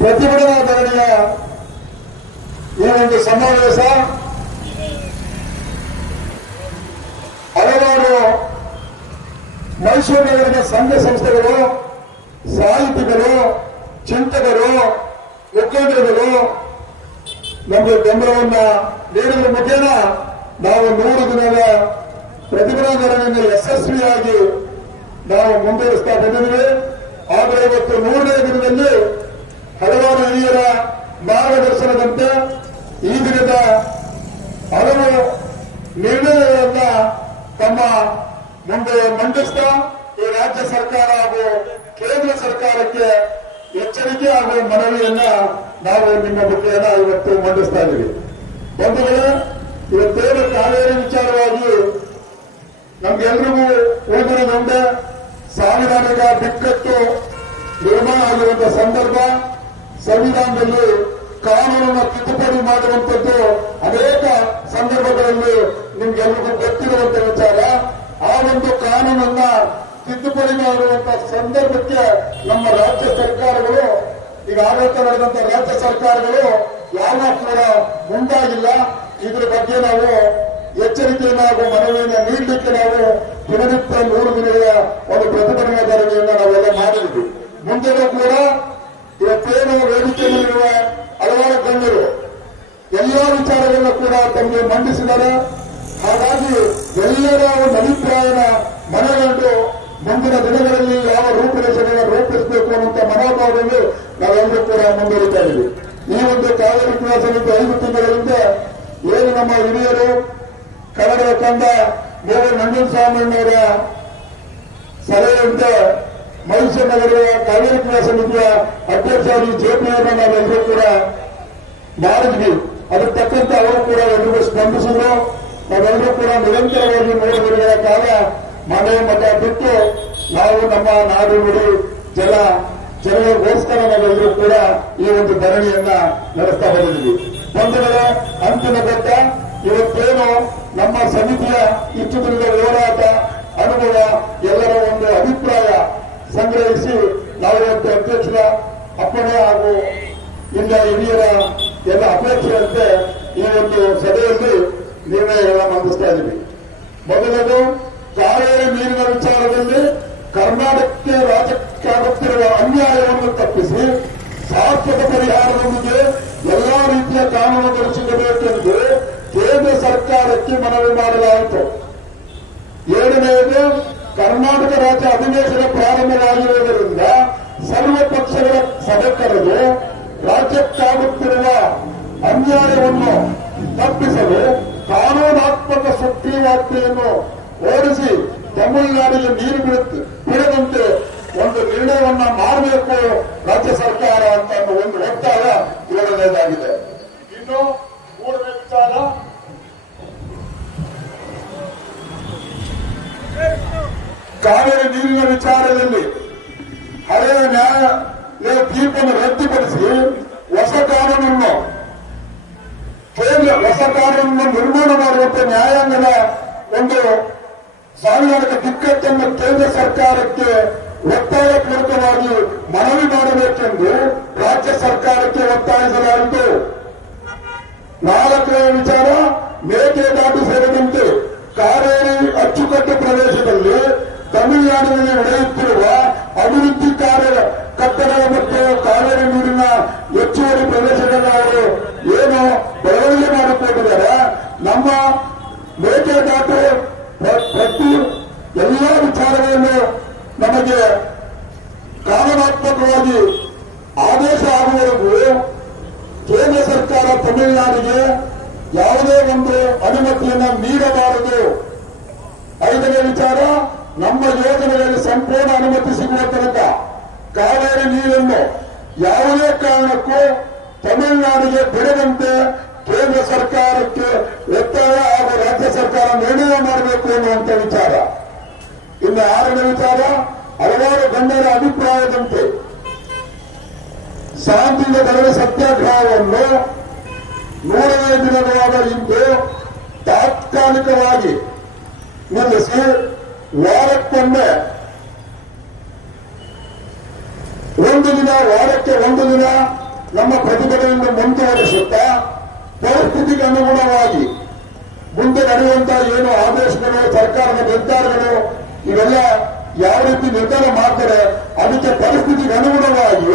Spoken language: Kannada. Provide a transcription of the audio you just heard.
ಪ್ರತಿಭಟನಾ ಧರಣಿಯ ಈ ಒಂದು ಸಮಾವೇಶ ಹಲವಾರು ಮೈಸೂರು ನಗರದ ಸಂಘ ಸಂಸ್ಥೆಗಳು, ಸಾಹಿತಿಗಳು, ಚಿಂತಕರು, ಮುಖಂಡರುಗಳು ನಮಗೆ ಬೆಂಬಲವನ್ನ ನೀಡುವ ಮುಖೇನ, ನಾವು ನೂರು ದಿನದ ಪ್ರತಿಭಟನಾಧರಣೆಯನ್ನು ಯಶಸ್ವಿಯಾಗಿ ನಾವು ಮುಂದುವರಿಸ್ತಾ ಬಂದಿದ್ದೇವೆ. ಆದರೆ ಇವತ್ತು ನೂರನೇ ದಿನದಲ್ಲಿ ಹಲವಾರು ಹಿರಿಯರ ಮಾರ್ಗದರ್ಶನದಂತೆ ಈ ದಿನದ ಹಲವು ನಿರ್ಣಯಗಳನ್ನ ತಮ್ಮ ಮುಂದೆ ಮಂಡಿಸ್ತಾ, ಈ ರಾಜ್ಯ ಸರ್ಕಾರ ಹಾಗೂ ಕೇಂದ್ರ ಸರ್ಕಾರಕ್ಕೆ ಎಚ್ಚರಿಕೆ ಹಾಗೂ ಮನವಿಯನ್ನ ನಾವು ನಿಮ್ಮ ಮುಖೇನ ಇವತ್ತು ಮಂಡಿಸ್ತಾ ಇದ್ದೀವಿ. ಬಂಧುಗಳೇ ಇವತ್ತೇನು ಕಾವೇರಿ ವಿಚಾರವಾಗಿ ನಮ್ಗೆಲ್ರಿಗೂ ಉಳಿದಿರೋದೊಂದೇ ಸಾಂವಿಧಾನಿಕ ಬಿಕ್ಕಟ್ಟು ನಿರ್ಮಾಣ ಆಗಿರುವಂತಹ ಸಂದರ್ಭ, ಸಂವಿಧಾನದಲ್ಲಿ ಕಾನೂನನ್ನು ತಿದ್ದುಪಡಿ ಮಾಡುವಂಥದ್ದು ಅನೇಕ ಸಂದರ್ಭಗಳಲ್ಲಿ ನಿಮ್ಗೆಲ್ರಿಗೂ ಗೊತ್ತಿರುವಂತ ವಿಚಾರ. ಒಂದು ಕಾನೂನನ್ನ ತಿದ್ದುಪಡಿ ಮಾಡುವಂತಹ ಸಂದರ್ಭಕ್ಕೆ ನಮ್ಮ ರಾಜ್ಯ ಸರ್ಕಾರಗಳು ಈಗ ಆಡಳಿತ ನಡೆದಂತ ರಾಜ್ಯ ಸರ್ಕಾರಗಳು ಯಾವ ಕೂಡ ಮುಂದಾಗಿಲ್ಲ. ಇದ್ರ ಬಗ್ಗೆ ನಾವು ಎಚ್ಚರಿಕೆಯನ್ನು ಹಾಗೂ ಮನವಿಯನ್ನು ನೀಡಲಿಕ್ಕೆ ನಾವು ದಿನನಿತ್ಯ ನೂರು ದಿನಗಳ ಒಂದು ಪ್ರತಿಭಟನಾ ಧರಣಿಯನ್ನು ನಾವೆಲ್ಲ ಮಾಡಿದ್ವಿ. ಮುಂದೆನೂ ಕೂಡ ಇವತ್ತೇನು ವೇದಿಕೆಯಲ್ಲಿರುವ ಹಲವಾರು ಗಣ್ಯರು, ಎಲ್ಲಾ ವಿಚಾರಗಳನ್ನು ಕೂಡ ತಮಗೆ ಮಂಡಿಸಿದ್ದಾರೆ. ಹಾಗಾಗಿ ಎಲ್ಲರ ಒಂದು ಅಭಿಪ್ರಾಯನ ಮನಗಂಡು ಮುಂದಿನ ದಿನಗಳಲ್ಲಿ ಯಾವ ರೂಪರೇಷೆಗಳನ್ನು ರೂಪಿಸಬೇಕು ಅನ್ನುವಂತ ಮನೋಭಾವದಲ್ಲಿ ನಾವೆಲ್ಲರೂ ಕೂಡ ಮುಂದುವರಿತಾ ಇದ್ದೀವಿ. ಈ ಒಂದು ಕಾವೇರಿ ಸಮಿತಿ ಐದು ತಿಂಗಳಿಂದ ಏನು ನಮ್ಮ ಹಿರಿಯರು ಕನ್ನಡ ತಂಡ ಮೇರೆ ನಂಜನ್ ಸ್ವಾಮಿಯವರ ಸಲಹೆಯಂತೆ ಮೈಸೂರು ನಗರದ ಕಾವೇರಿ ಕ್ರಿಯಾ ಸಮಿತಿಯ ಅಧ್ಯಕ್ಷರಾಗಿ ಜೆಪಿಯವರನ್ನ ನಾವೆಲ್ಲರೂ ಕೂಡ ಮಾಡಿದ್ವಿ ಅದಕ್ಕೆ ತಕ್ಕಂತೆ ಅವರು ಕೂಡ ಎಲ್ಲರಿಗೂ ಸ್ಪಂದಿಸಿದ್ರು. ನಾವೆಲ್ಲರೂ ಕೂಡ ನಿರಂತರವಾಗಿ ಮೂರು ದಿನಗಳ ಕಾಲ ಮನೆ ಮಠ ಬಿಟ್ಟು ನಾವು ನಮ್ಮ ನಾಡು, ನುಡಿ, ಜಲ ಜನರಿಗೋಸ್ಕರ ನಾವೆಲ್ಲರೂ ಕೂಡ ಈ ಒಂದು ಧರಣಿಯನ್ನ ನಡೆಸ್ತಾ ಬಂದಿದ್ದೀವಿ. ಬಂಧುಗಳ ಅಂತಿಮ ಘಟ್ಟ, ಇವತ್ತೇನು ನಮ್ಮ ಸಮಿತಿಯ ಇಷ್ಟು ದಿನದ ಹೋರಾಟ, ಅನುಭವ, ಎಲ್ಲರ ಒಂದು ಅಭಿಪ್ರಾಯ ಸಂಗ್ರಹಿಸಿ ನಾವು ಇವತ್ತು ಅಧ್ಯಕ್ಷರ ಅಪ್ಪಣೆ ಹಾಗೂ ಇಲ್ಲ ಹಿರಿಯರ ಎಲ್ಲ ಅಪೇಕ್ಷೆಯಂತೆ ಈ ಒಂದು ಸಭೆಯಲ್ಲಿ ನಿರ್ಣಯಗಳನ್ನ ಮಂಡಿಸ್ತಾ ಇದ್ದೀವಿ. ಮೊದಲದು ಕಾವೇರಿ ನೀರಿನ ವಿಚಾರದಲ್ಲಿ ಕರ್ನಾಟಕಕ್ಕೆ ರಾಜ್ಯಕ್ಕಾಗುತ್ತಿರುವ ಅನ್ಯಾಯವನ್ನು ತಪ್ಪಿಸಿ ಶಾಶ್ವತ ಪರಿಹಾರದೊಂದಿಗೆ ಎಲ್ಲಾ ರೀತಿಯ ಕಾನೂನು ಸಿಗಬೇಕೆಂದು ಕೇಂದ್ರ ಸರ್ಕಾರಕ್ಕೆ ಮನವಿ ಮಾಡಲಾಯಿತು. ಏಳನೆಯದು, ಕರ್ನಾಟಕ ರಾಜ್ಯ ಅಧಿವೇಶನ ಪ್ರಾರಂಭವಾಗಿರುವುದರಿಂದ ಸರ್ವ ಪಕ್ಷಗಳ ಸಭೆ ಕರೆದು ರಾಜ್ಯಕ್ಕಾಗುತ್ತಿರುವ ಅನ್ಯಾಯವನ್ನು ತಪ್ಪಿಸಲು ಕಾನೂನಾತ್ಮಕ ವ್ಯಾಪ್ತಿಯನ್ನು ಓಡಿಸಿ ತಮಿಳುನಾಡಿಗೆ ನೀರು ಬಿಡುತ್ತೆ, ಬಿಡದಂತೆ ಒಂದು ನಿರ್ಣಯವನ್ನ ಮಾಡಬೇಕು ರಾಜ್ಯ ಸರ್ಕಾರ ಅಂತ ಒಂದು ಒತ್ತಾಯ ಏಳನೇದಾಗಿದೆ ಇನ್ನು ಮೂರನೇ ವಿಚಾರ. ಕಾವೇರಿ ನೀರಿನ ವಿಚಾರದಲ್ಲಿ ಹಳೆಯ ನ್ಯಾಯಾಲಯ ತೀರ್ಪನ್ನು ರದ್ದುಪಡಿಸಿ ಹೊಸ ಕಾನೂನನ್ನು ಕೇಂದ್ರ ಹೊಸ ಕಾನೂನನ್ನು ನಿರ್ಮಾಣ ಮಾಡುವಂತೆ ನ್ಯಾಯಾಂಗದ ಒಂದು ಸಾಂವಿಧಾನಿಕ ದಿಕ್ಕಟ್ಟನ್ನು ಕೇಂದ್ರ ಸರ್ಕಾರಕ್ಕೆ ಒತ್ತಾಯ ಪೂರ್ವಕವಾಗಿ ಮನವಿ ಮಾಡಬೇಕೆಂದು ರಾಜ್ಯ ಸರ್ಕಾರಕ್ಕೆ ಒತ್ತಾಯಿಸಲಾಯಿತು. ನಾಲ್ಕನೇ ವಿಚಾರ ಮೇಕೆದಾಟು ಸೇರಿದಂತೆ ಕಾವೇರಿ ಅಚ್ಚುಕಟ್ಟು ಪ್ರದೇಶದಲ್ಲಿ ತಮಿಳುನಾಡಿನಲ್ಲಿ ನಡೆಯುತ್ತಿರುವ ಅಭಿವೃದ್ಧಿ ಕಾರ್ಯ ಕಟ್ಟಡ ಮತ್ತು ಕಾವೇರಿ ನೀರಿನ ಹೆಚ್ಚುವರಿ ಪ್ರದೇಶಗಳನ್ನು ಅವರು ಏನು ಬೆಳವಣಿಗೆ ಮಾಡಿಕೊಂಡಿದ್ದಾರೆ ನಮ್ಮ ಪ್ರ- ಪ್ರತಿ ಎಲ್ಲ ವಿಚಾರಗಳನ್ನು ನಮಗೆ ಕಾನೂನಾತ್ಮಕವಾಗಿ ಆದೇಶ ಆಗುವವರೆಗೂ ಕೇಂದ್ರ ಸರ್ಕಾರ ತಮಿಳುನಾಡಿಗೆ ಯಾವುದೇ ಒಂದು ಅನುಮತಿಯನ್ನು ನೀಡಬಾರದು. ಐದನೇ ವಿಚಾರ, ನಮ್ಮ ಯೋಜನೆಗಳಲ್ಲಿ ಸಂಪೂರ್ಣ ಅನುಮತಿ ಸಿಗುವ ತನಕ ಕಾವೇರಿ ನೀರನ್ನು ಯಾವುದೇ ಕಾರಣಕ್ಕೂ ತಮಿಳುನಾಡಿಗೆ ಬಿಡದಂತೆ ಕೇಂದ್ರ ಸರ್ಕಾರಕ್ಕೆ ಒತ್ತಾಯ ಹಾಗೂ ರಾಜ್ಯ ಸರ್ಕಾರ ನಿರ್ಣಯ ಮಾಡಬೇಕು ಎನ್ನುವಂತ ವಿಚಾರ ಇನ್ನು ಆರನೇ ವಿಚಾರ ಹಲವಾರು ಗಣ್ಯರ ಅಭಿಪ್ರಾಯದಂತೆ ಶಾಂತಿಯಿಂದ ನಡೆದ ಸತ್ಯಾಗ್ರಹವನ್ನು ನೂರನೇ ದಿನವಾದ ಇಂದು ತಾತ್ಕಾಲಿಕವಾಗಿ ನಿಲ್ಲಿಸಿ ವಾರಕ್ಕೊಮ್ಮೆ ಒಂದು ದಿನ, ವಾರಕ್ಕೆ ಒಂದು ದಿನ ನಮ್ಮ ಪ್ರತಿಭಟನೆಯನ್ನು ಮುಂದುವರಿಸುತ್ತಾ ಪರಿಸ್ಥಿತಿಗೆ ಅನುಗುಣವಾಗಿ ಮುಂದೆ ನಡೆಯುವಂತಹ ಏನು ಆದೇಶಗಳು, ಸರ್ಕಾರದ ನಿರ್ಧಾರಗಳು, ಇವೆಲ್ಲ ಯಾವ ರೀತಿ ನಿರ್ಧಾರ ಮಾಡ್ತಾರೆ, ಅದಕ್ಕೆ ಪರಿಸ್ಥಿತಿಗೆ ಅನುಗುಣವಾಗಿ